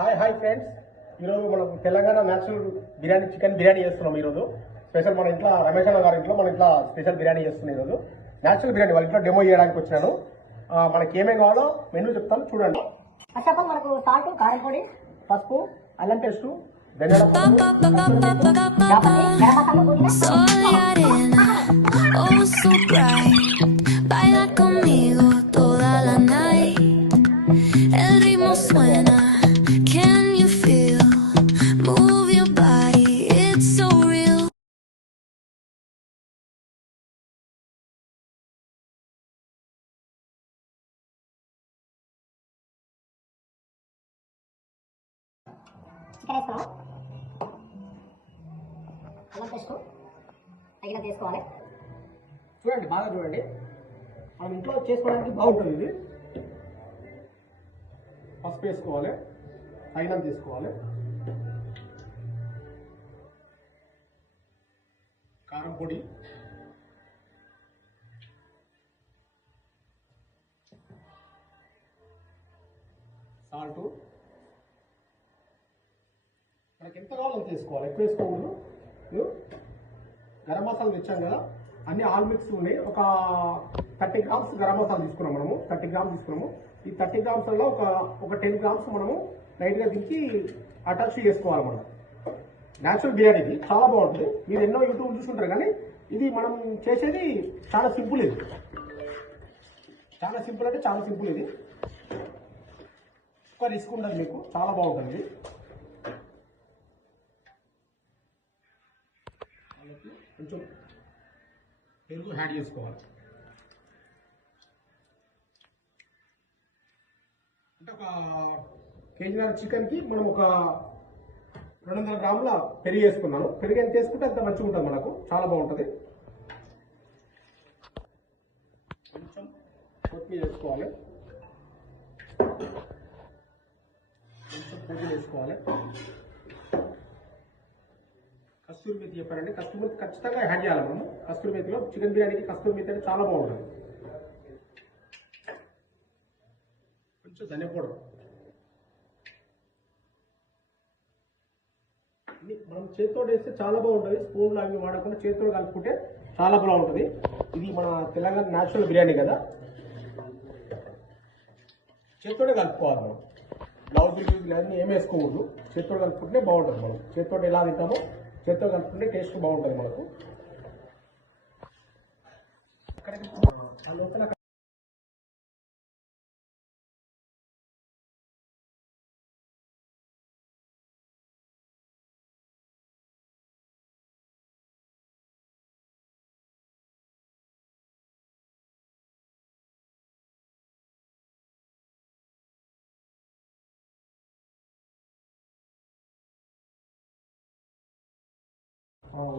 Hi friends, ఈరోజు మనం Telangana natural biryani chicken biryani చేస్తున్నాం. ఈరోజు స్పెషల్ మన ఇంట్లో రమేష్ అన్న గారి ఇంట్లో మన ఇంట్లో స్పెషల్ బిర్యానీ చేస్తున్నాం. ఈరోజు నేచురల్ బిర్యానీ వాళ్ళ ఇంట్లో డెమో చేయడానికి వచ్చినాను. మనకి ఏమేమి కావాలో మెనూ చెప్తాను చూడండి. ఫస్ట్ ఆఫ్ ఆల్ మనకు సాల్ట్, కారం పొడి, పసుపు, అల్లం పేస్టు, ధనియాల చికెన్ వేసుకున్నాం. అల్లం పేస్ట్ తగినంత వేసుకోవాలి. చూడండి, బాగా చూడండి. మనం ఇంట్లో చేసుకోవడానికి బాగుంటుంది. ఇది పసుపు వేసుకోవాలి, తగినంత తీసుకోవాలి. కారం పొడి, సాల్ట్, మనకి ఎంత కావాలో అంత వేసుకోవాలి. ఎక్కువ వేసుకోకూడదు. గరం మసాలా తెచ్చాం కదా, అన్ని ఆల్ మిక్స్ ఉన్నాయి. ఒక 30 గ్రామ్స్ గరం మసాలా తీసుకున్నాం. మనము 30 గ్రామ్స్ తీసుకున్నాము. ఈ 30 గ్రామ్స్లో ఒక 10 గ్రామ్స్ మనము లైట్గా దించి అటాచ్ చేసుకోవాలి. మనం న్యాచురల్ బిర్యానీ ఇది చాలా బాగుంటుంది. మీరు ఎన్నో యూట్యూబ్ చూసుకుంటారు, కానీ ఇది మనం చేసేది చాలా సింపుల్. ఇది చాలా సింపుల్, అంటే చాలా సింపుల్. ఇది ఎక్కువ రిస్క్ ఉండదు, మీకు చాలా బాగుంటుంది. కొంచెం పెరుగు యాడ్ చేసుకోవాలి. అంటే ఒక కేజీన్నర చికెన్కి మనం ఒక 200 గ్రాముల పెరుగు వేసుకున్నాను. పెరుగు ఎంత వేసుకుంటే అంత మంచిగా ఉంటుంది, మనకు చాలా బాగుంటుంది. కొంచెం కొత్తిమీర వేసుకోవాలి, కొంచెం పుదీనా వేసుకోవాలి. కస్తూరి మేతి చెప్పారండి, కస్తూరి మేతి ఖచ్చితంగా యాడ్ చేయాలి. మనము కస్తూరి మేతిలో చికెన్ బిర్యానీకి కస్తూరి మేతి అంటే చాలా బాగుంటుంది. కొంచెం ధనియా పౌడర్, మనం చేతితో వేస్తే చాలా బాగుంటుంది. స్పూన్లు అవి వాడకుండా చేతితో కలుపుకుంటే చాలా బాగుంటుంది. ఇది మన తెలంగాణ నేచురల్ బిర్యానీ కదా, చేతితోనే కలుపుకోవాలి. మనం బ్లౌజ్ బిర్యానీ అన్నీ ఏం వేసుకోకూడదు, చేతితో కలుపుకుంటే బాగుంటుంది. మనం చేతితో ఎలా తింటామో చేతితో కలుపుకుంటే టేస్ట్ బాగుంటుంది మనకు. లోపల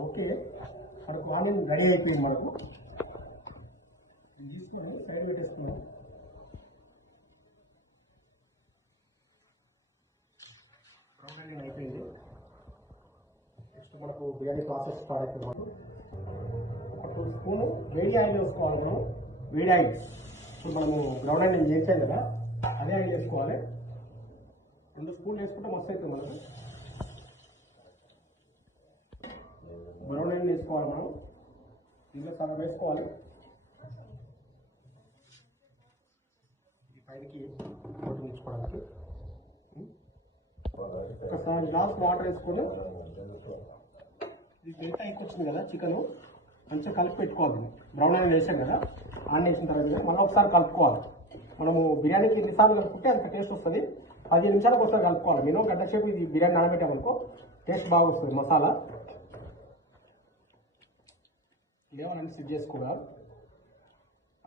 ఓకే, మనకు ఆనియన్ రెడీ అయిపోయింది. మనకు తీసుకున్నాను, సైడ్ పెట్టేసుకున్నాను. బ్రౌన్ ఆనియన్ అయిపోయింది. నెక్స్ట్ మనకు బిర్యానీ ప్రాసెస్ స్టార్ట్ అవుతుంది. మనకు ఒక 2 స్పూన్ వేడి ఆయిల్ వేసుకోవాలి. మనం వేడి ఆయిల్, ఇప్పుడు మనము బ్రౌన్ ఆనియన్ చేసాం కదా, అదే ఆయిల్ వేసుకోవాలి. 2 స్పూన్లు వేసుకుంటే మస్తు అవుతుంది. మనకు బ్రౌన్ ఆనియన్ వేసుకోవాలి. మనం దీంట్లో సగం వేసుకోవాలి. ఇది పైకి కొట్టి ఉంచుకోవడానికి ఒకసారి గ్లాస్ వాటర్ వేసుకొని, ఇది ఎంత ఎక్కువచ్చింది కదా చికెన్, మంచిగా కలిపి పెట్టుకోవాలి. బ్రౌన్ ఆనియన్ వేసాం కదా, ఆనియన్ వేసిన తర్వాత మళ్ళీ ఒకసారి కలుపుకోవాలి. మనము బిర్యానీకి ఎన్నిసార్లు కలుపుకుంటే అంత టేస్ట్ వస్తుంది. 15 నిమిషాలకు ఒకసారి కలుపుకోవాలి. నేను గంట సేపు ఇది బిర్యానీ నానబెట్టామనుకో టేస్ట్ బాగా వస్తుంది. మసాలా లేవాలని సెట్ చేసుకోవాలి.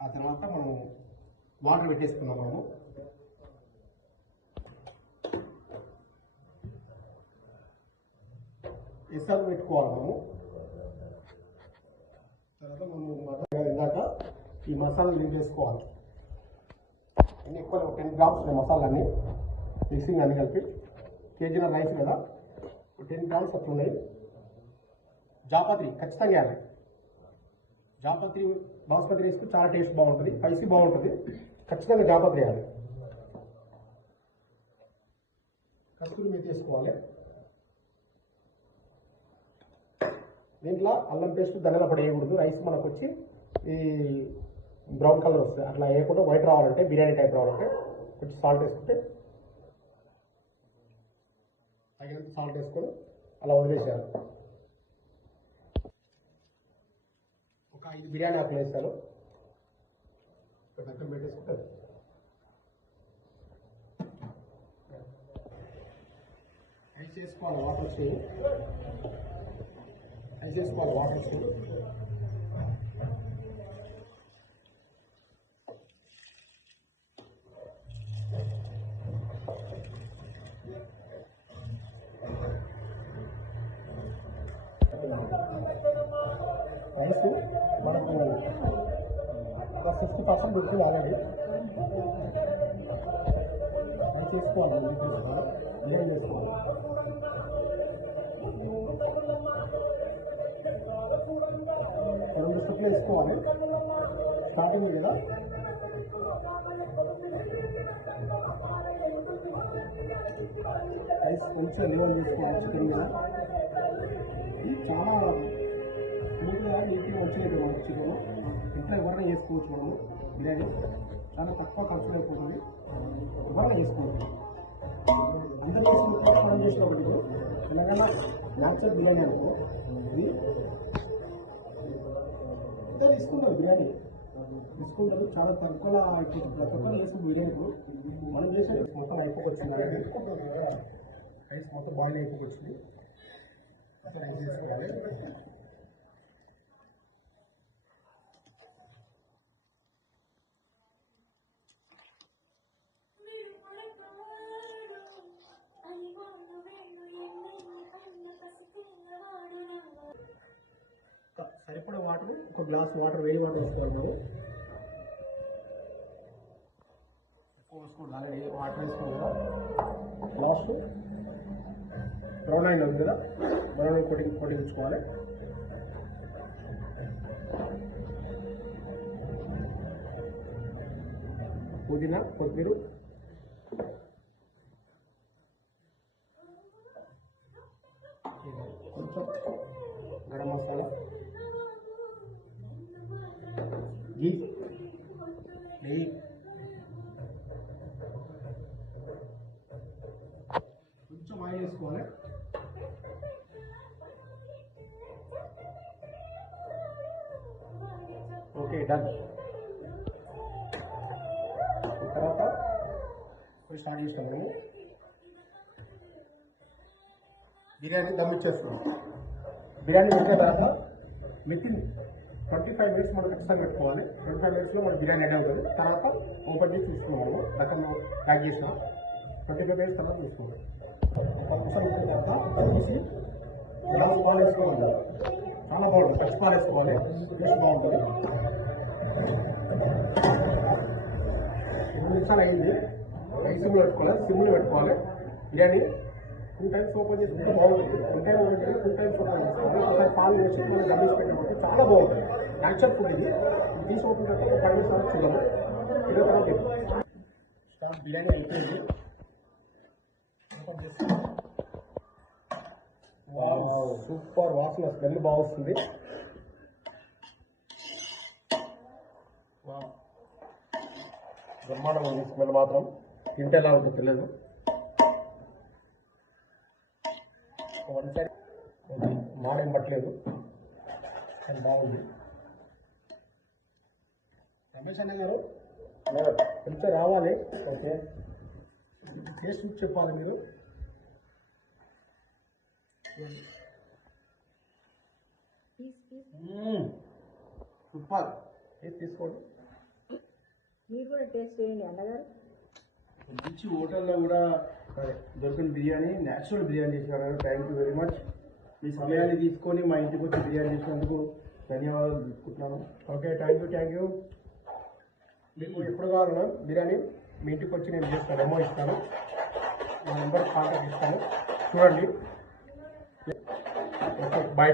ఆ తర్వాత మనం వాటర్ పెట్టేసుకున్నాం. మనము ఎస్సాలు పెట్టుకోవాలి. మనము తర్వాత మనం ఇందాక ఈ మసాలాలు యూజ్ చేసుకోవాలి. అన్ని ఎక్కువ 10 గ్రామ్స్ మసాలాన్ని మిక్సింగ్ అన్ని కలిపి. కేజీల రైస్ కదా, 10 గ్రామ్స్ అట్లున్నాయి. జాపత్రి ఖచ్చితంగా వేయాలి. జాపత్రి బాస్మతి రైస్కు చాలా టేస్ట్ బాగుంటుంది, స్పైసీ బాగుంటుంది. ఖచ్చితంగా జాపత్రి వేయాలి. కస్తూరి మేతి వేసుకోవాలి. దీంట్లో అల్లం పేస్ట్ ధనియాల పొడి వేయకూడదు. రైస్ మనకు వచ్చి ఈ బ్రౌన్ కలర్ వస్తుంది. అట్లా వేయకుండా వైట్ రావాలంటే, బిర్యానీ టైప్ రావాలంటే కొంచెం సాల్ట్ వేసుకుంటే, తగినంత సాల్ట్ వేసుకొని అలా వదిలేసారు. ఒక 5 బిర్యానీ ఆకులు వేసాను. దగ్గర పెట్టేసుకుంటే ఐస్ చేసుకోవాలి. వాటర్ వచ్చి ఐస్ చేసుకోవాలి. వాటర్ వచ్చి రైస్ మనకు ఒక 60% ఉంటుంది ఆల్రెడీ. అది చేసుకోవాలి. బిర్యానీ చేసుకోవాలి. రెండు స్టిక్లు వేసుకోవాలి. స్టార్టింగ్ కదా రైస్ కొంచెం లివర్ చేసుకోవాలి. చికెన్ కదా ఇది చాలా స్మూత్గా నీట్గా వచ్చేది మనకు చికెన్. ఇంట్లో ఎవరైనా చేసుకోవచ్చు. మనము బిర్యానీ చాలా తక్కువ ఖర్చులో అయిపోతుంది. ఎవరైనా చేసుకోవచ్చు. అందరూ చేసుకుంటే మనం చేసుకోవాలి. తెలంగాణ న్యాచురల్ బిర్యానీ అనుకో ఇది ఎంత తీసుకుంటారు. బిర్యానీ తీసుకుంటారు చాలా తక్కువ అయిపోతుంది. ప్రతి ఒక్కరు చేసుకుంటారు బిర్యానీ. మనం చేసే మొత్తం అయిపోవచ్చింది. రైస్ మొత్తం బాయిల్ అయిపోవచ్చింది. రైస్ చేసుకోవాలి. సరిపడా వాటర్, ఒక గ్లాస్ వాటర్, వేడి వాటర్ వేసుకోవాలి. మనం ఎక్కువ వేసుకోండి. ఆల్రెడీ వాటర్ వేసుకోవాలి కదా. లాస్ట్ బ్రౌన్ ఆయిల్ ఉంది కదా, బ్రౌన్ ఆయిల్ కొట్టించుకోవాలి. పుదీనా, కొత్తిమీర, కొంచెం గరం మసాలా, ఘీ, నెయ్యి, కొంచెం ఆయిల్ వేసుకోవాలి. Okay, done. తర్వాత స్టార్ట్ చేస్తాం. మేము బిర్యానీ దమ్ ఇచ్చేస్తున్నాం. బిర్యానీ పెట్టిన తర్వాత వితిన్ 25 మినిట్స్ మనం ఖచ్చితంగా పెట్టుకోవాలి. 25 మినిట్స్లో మన బిర్యానీ రెడీ అవుతుంది. తర్వాత ఓపెన్ చేసి చూసుకున్నాము. రకంలో ప్యాక్ చేసినాం. 25 మినిట్స్ తర్వాత చూసుకోవాలి. ఒక నిమిషం ఇచ్చిన తర్వాత తీసి గ్లాస్ పాలు వేసుకోవాలి. చాలా బాగుంటుంది. పచ్చి పాలు వేసుకోవాలి. టేస్ట్ బాగుంటుంది. 2 నిమిషాలు అయింది. సిమ్లో పెట్టుకోవాలి. సిమ్లో పెట్టుకోవాలి. బిర్యానీ 2 టైమ్స్ ఓపెన్ చేసుకుంటే బాగుంటుంది. 2 టైమ్స్ ఓపెన్ చేసుకోవాలి. ఒకసారి పాలు వేసి మనం గమనించి పెట్టినప్పుడు చాలా బాగుంటుంది. న్యాచురల్ ఫుడ్ ఇది. తీసి ఓపెన్ చేస్తే 10 నిమిషాలు చూడాలి. ఇరవై తర్వాత స్టార్ట్. బిర్యానీ అయిపోయింది. సూపర్ వాసన, స్మెల్ బాగా వస్తుంది. బ్రహ్మాండంగా ఉంది స్మెల్ మాత్రం. తింటే ఎలా ఉంటుందో తెలియదు. వన్ సైడ్ మాడేం పట్టలేదు, కానీ బాగుంది. రమేష్ అన్న గారు వెళ్తే రావాలి. ఓకే, టేస్ట్ చెప్పాలి మీరు. సూపర్. టేస్ట్ తీసుకోండి. మీరు కూడా టేస్ట్ చేయండి అన్నగారు. మంచి హోటల్లో కూడా దొరికిన బిర్యానీ, న్యాచురల్ బిర్యానీ చేసినారు. Thank you very much. మీ సమయాన్ని తీసుకొని మా ఇంటికి వచ్చి బిర్యానీ చేసినందుకు ధన్యవాదాలు తెలుపుకుంటున్నాను. Okay, thank you. మీకు ఎప్పుడు కావాలన్నా బిర్యానీ మీ ఇంటికి వచ్చి నేను చేస్తాను, డెమో ఇస్తాను. నా నెంబర్ కాంటాక్ట్ ఇస్తాను, చూడండి. Okay, bye.